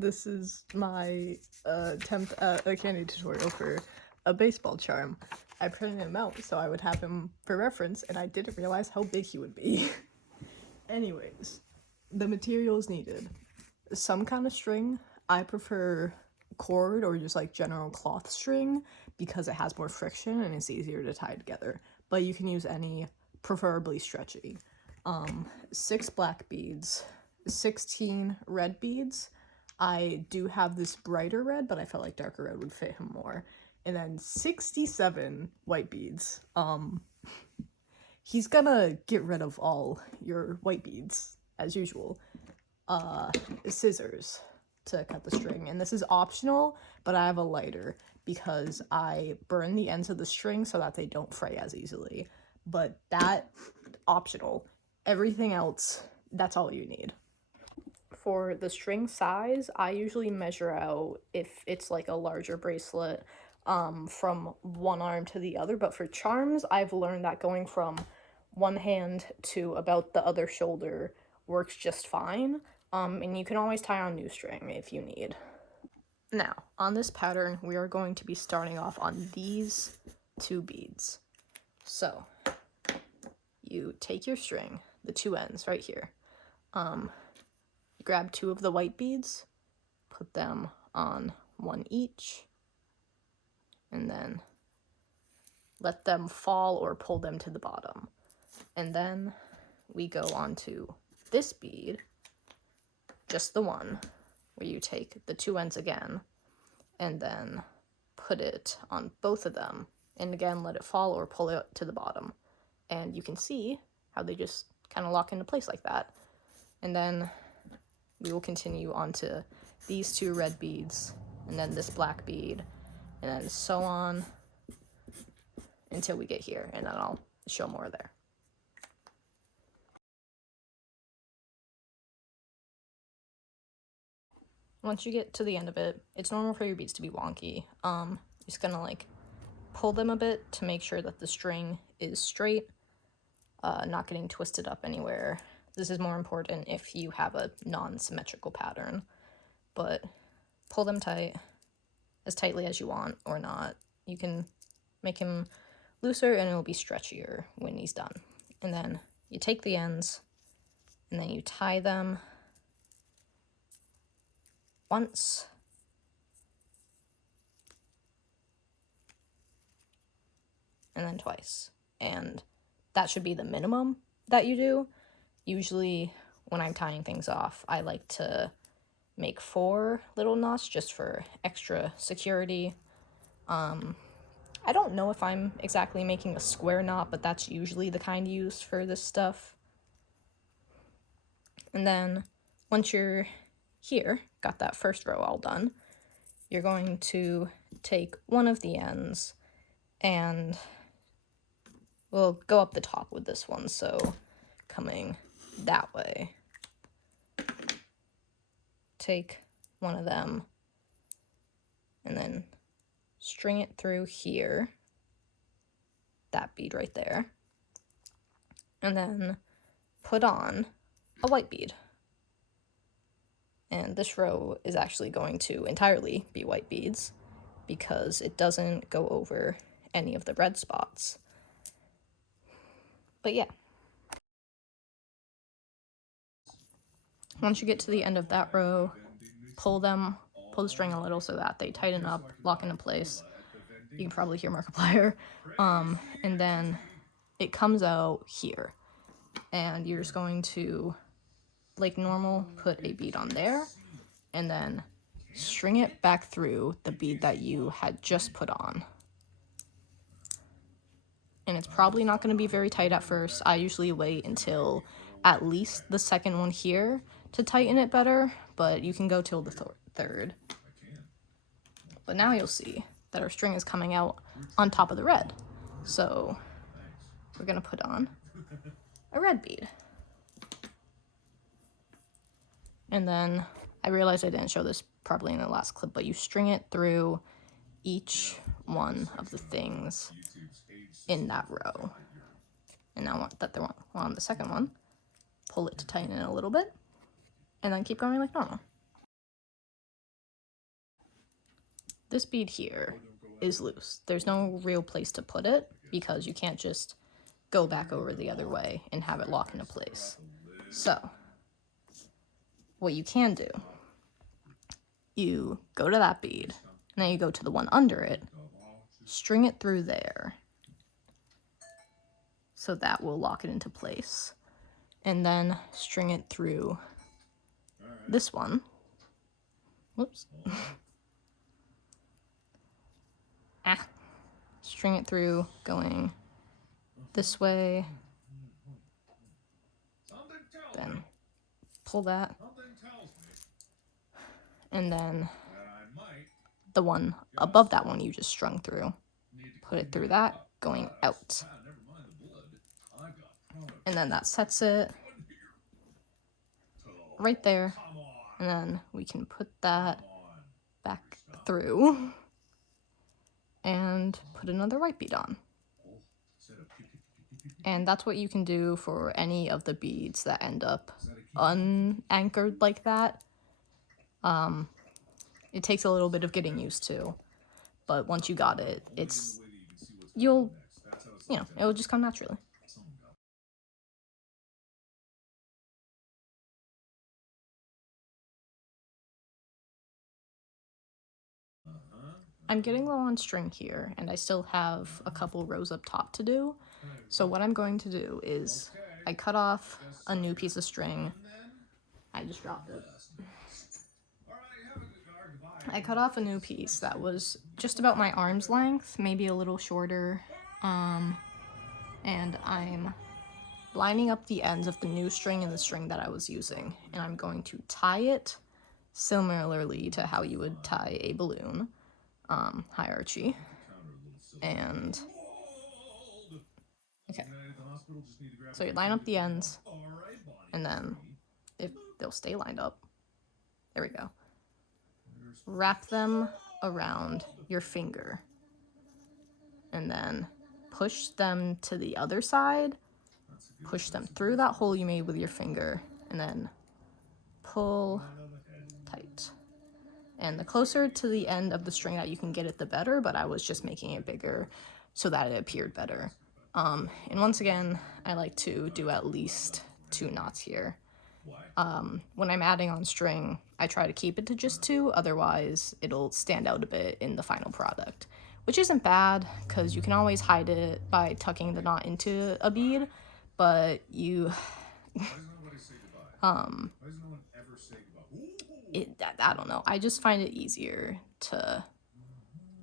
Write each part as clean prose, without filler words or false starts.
This is my attempt at a candy tutorial for a baseball charm. I printed him out so I would have him for reference, and I didn't realize how big he would be. Anyways, the materials needed. Some kind of string. I prefer cord or just like general cloth string because it has more friction and it's easier to tie together. But you can use any, preferably stretchy. 6 black beads, 16 red beads. I do have this brighter red, but I felt like darker red would fit him more. And then 67 white beads. He's gonna get rid of all your white beads, as usual. Scissors to cut the string, and this is optional, but I have a lighter because I burn the ends of the string so that they don't fray as easily. But that, optional. Everything else, that's all you need. For the string size, I usually measure out, if it's like a larger bracelet, from one arm to the other, but for charms, I've learned that going from one hand to about the other shoulder works just fine, and you can always tie on new string if you need. Now, on this pattern, we are going to be starting off on these 2 beads. So, you take your string, the 2 ends right here, grab 2 of the white beads, put them on one each, and then let them fall or pull them to the bottom. And then we go on to this bead, just the one, where you take the 2 ends again, and then put it on both of them, and again let it fall or pull it to the bottom. And you can see how they just kind of lock into place like that. And then we will continue on to these 2 red beads, and then this black bead, and then so on until we get here, and then I'll show more there. Once you get to the end of it, it's normal for your beads to be wonky. Just gonna like pull them a bit to make sure that the string is straight, not getting twisted up anywhere. This is more important if you have a non-symmetrical pattern, but pull them tight, as tightly as you want or not. You can make him looser and it will be stretchier when he's done. And then you take the ends and then you tie them once, and then twice. And that should be the minimum that you do. Usually when I'm tying things off, I like to make 4 little knots just for extra security. I don't know if I'm exactly making a square knot, but that's usually the kind used for this stuff. And then once you're here, got that first row all done, you're going to take one of the ends and we'll go up the top with this one, so coming that way. Take one of them and then string it through here, that bead right there, and then put on a white bead. And this row is actually going to entirely be white beads because it doesn't go over any of the red spots. But yeah. Once you get to the end of that row, pull the string a little so that they tighten up, lock into place. You can probably hear Markiplier. And then it comes out here. And you're just going to, like normal, put a bead on there, and then string it back through the bead that you had just put on. And it's probably not going to be very tight at first. I usually wait until at least the second one here to tighten it better, but you can go till the third. But now you'll see that our string is coming out on top of the red. So we're going to put on a red bead. And then I realized I didn't show this probably in the last clip, but you string it through each one of the things in that row. And now that they're on the second one, pull it to tighten it a little bit, and then keep going like normal. this bead here is loose. There's no real place to put it because you can't just go back over the other way and have it lock into place. So what you can do, you go to that bead, and then you go to the one under it, string it through there, so that will lock it into place, and then string it through this one. Whoops. String it through going this way, then pull that, and then the one above that one you just strung through, put it through that, going out. And then that sets it right there, and then we can put that back through and put another white bead on. And that's what you can do for any of the beads that end up unanchored like that. It takes a little bit of getting used to, but once you got it, it'll just come naturally. I'm getting low on string here, and I still have a couple rows up top to do. So what I'm going to do is I cut off a new piece of string. I just dropped it. I cut off a new piece that was just about my arm's length, maybe a little shorter, and I'm lining up the ends of the new string and the string that I was using, and I'm going to tie it similarly to how you would tie a balloon. Hi Archie. And okay, so you line up the ends, and then if they'll stay lined up, there we go, wrap them around your finger, and then push them to the other side, push them through that hole you made with your finger, and then pull tight. And the closer to the end of the string that you can get it, the better, but I was just making it bigger so that it appeared better. And once again, I like to do at least 2 knots here. When I'm adding on string, I try to keep it to just 2, otherwise it'll stand out a bit in the final product, which isn't bad because you can always hide it by tucking the knot into a bead, but I don't know, I just find it easier to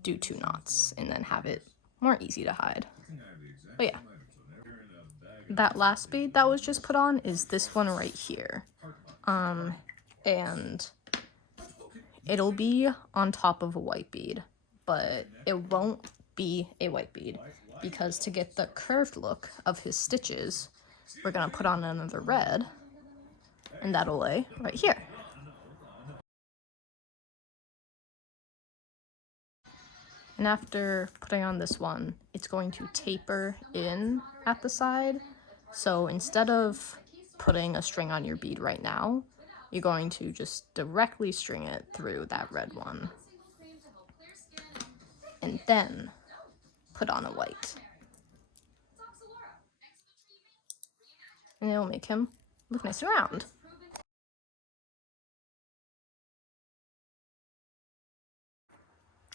do 2 knots and then have it more easy to hide. But yeah, that last bead that was just put on is this one right here, and it'll be on top of a white bead, but it won't be a white bead because to get the curved look of his stitches, we're gonna put on another red, and that'll lay right here. And after putting on this one, it's going to taper in at the side. So instead of putting a string on your bead right now, you're going to just directly string it through that red one. And then put on a white. And it'll make him look nice and round.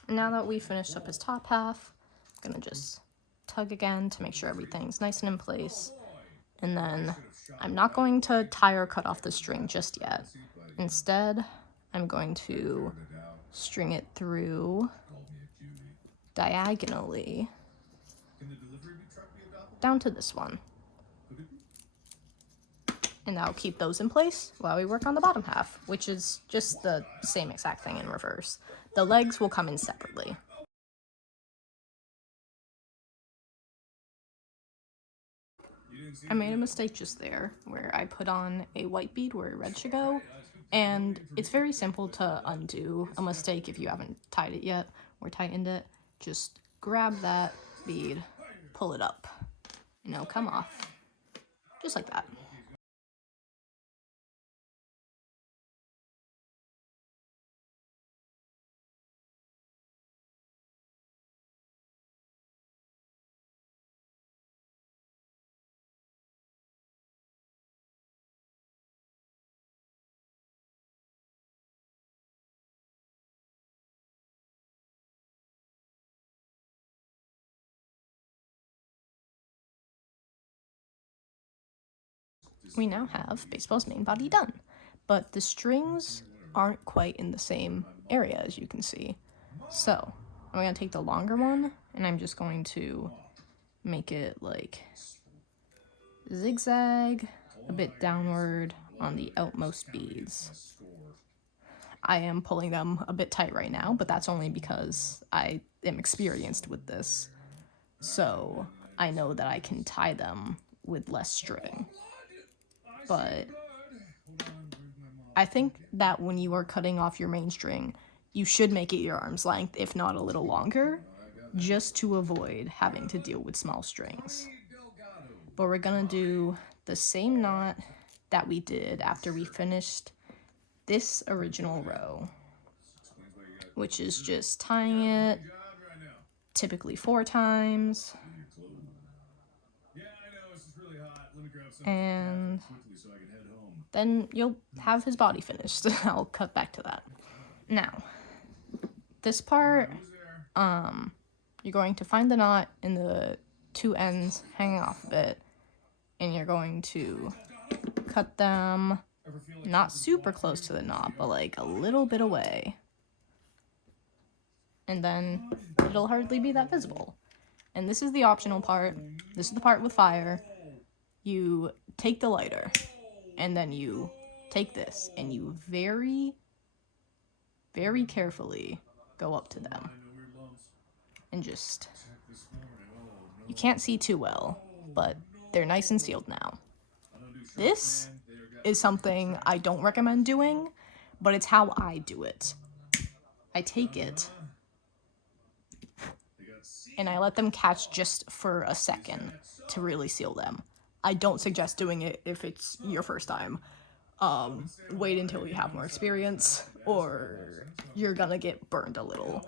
And now that we finished up his top half, I'm gonna just tug again to make sure everything's nice and in place. And then I'm not going to tie or cut off the string just yet. Instead, I'm going to string it through diagonally down to this one. And that'll keep those in place while we work on the bottom half, which is just the same exact thing in reverse. The legs will come in separately. I made a mistake just there where I put on a white bead where a red should go, and it's very simple to undo a mistake if you haven't tied it yet or tightened it. Just grab that bead, pull it up, and it'll come off just like that. we now have baseball's main body done, but the strings aren't quite in the same area, as you can see. So I'm going to take the longer one, and I'm just going to make it like zigzag a bit downward on the outmost beads. I am pulling them a bit tight right now, but that's only because I am experienced with this. So I know that I can tie them with less string. But I think that when you are cutting off your main string, you should make it your arm's length, if not a little longer, just to avoid having to deal with small strings. But we're gonna do the same knot that we did after we finished this original row, which is just tying it typically 4 times. And then you'll have his body finished. I'll cut back to that. Now, this part, you're going to find the knot in the 2 ends hanging off of it, and you're going to cut them not super close to the knot, but like a little bit away. And then it'll hardly be that visible. And this is the optional part. This is the part with fire. You take the lighter, and then you take this, and you very, very carefully go up to them. And just, you can't see too well, but they're nice and sealed now. This is something I don't recommend doing, but it's how I do it. I take it, and I let them catch just for a second to really seal them. I don't suggest doing it if it's your first time. Wait until you have more experience, or you're gonna get burned a little.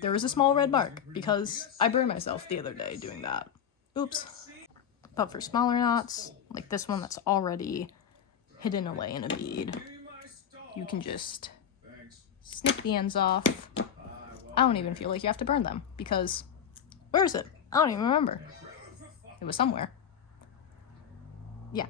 There was a small red mark because I burned myself the other day doing that. Oops. But for smaller knots, like this one that's already hidden away in a bead, you can just snip the ends off. I don't even feel like you have to burn them, because where is it? I don't even remember. It was somewhere. Yeah.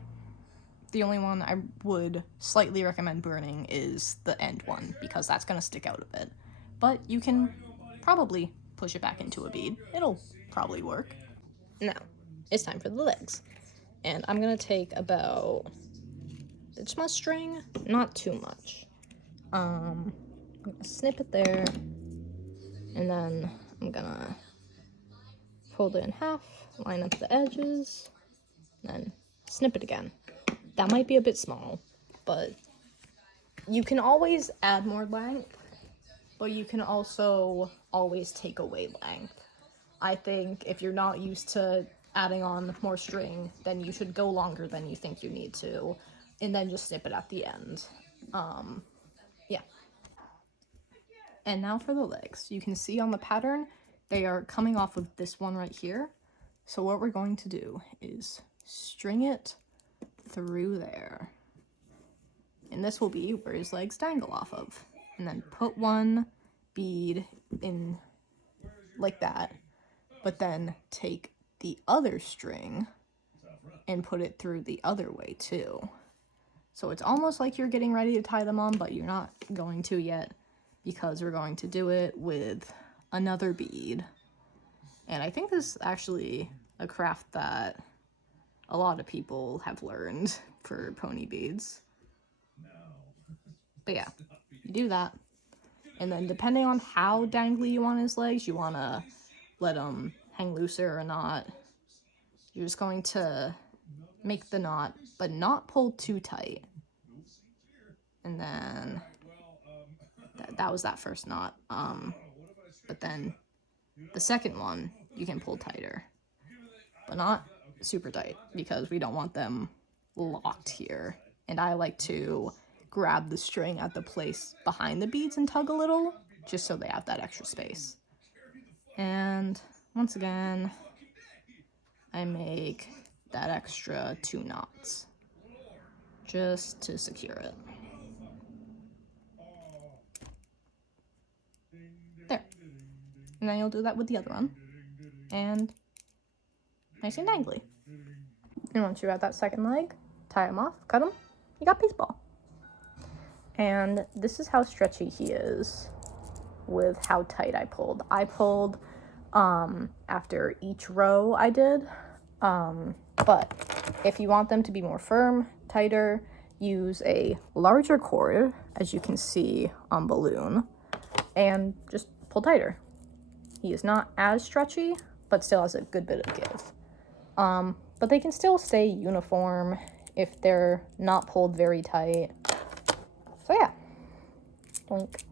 The only one I would slightly recommend burning is the end one, because that's going to stick out a bit. But you can probably push it back into a bead. It'll probably work. Now, it's time for the legs. And I'm going to take about this much string, not too much. I'm going to snip it there, and then I'm going to fold it in half, line up the edges, then snip it again. That might be a bit small, but you can always add more length, but you can also always take away length. I think if you're not used to adding on more string, then you should go longer than you think you need to, and then just snip it at the end. Yeah. And now for the legs. You can see on the pattern, they are coming off of this one right here. So what we're going to do is string it through there. And this will be where his legs dangle off of. And then put one bead in like that, but then take the other string and put it through the other way too. So it's almost like you're getting ready to tie them on, but you're not going to yet, because we're going to do it with another bead. And I think this is actually a craft that a lot of people have learned for pony beads. But yeah, you do that. And then depending on how dangly you want his legs, you want to let them hang looser or not. You're just going to make the knot, but not pull too tight. And then that was that first knot. But then the second one, you can pull tighter, but not super tight, because we don't want them locked here. And I like to grab the string at the place behind the beads and tug a little, just so they have that extra space. And once again, I make that extra 2 knots just to secure it. There. And then you'll do that with the other one. And nice and dangly. And once you add that second leg, tie him off, cut him, you got baseball. And this is how stretchy he is with how tight I pulled. I pulled after each row I did, but if you want them to be more firm, tighter, use a larger cord, as you can see on Balloon, and just pull tighter. He is not as stretchy, but still has a good bit of give. But they can still stay uniform if they're not pulled very tight. So yeah, doink.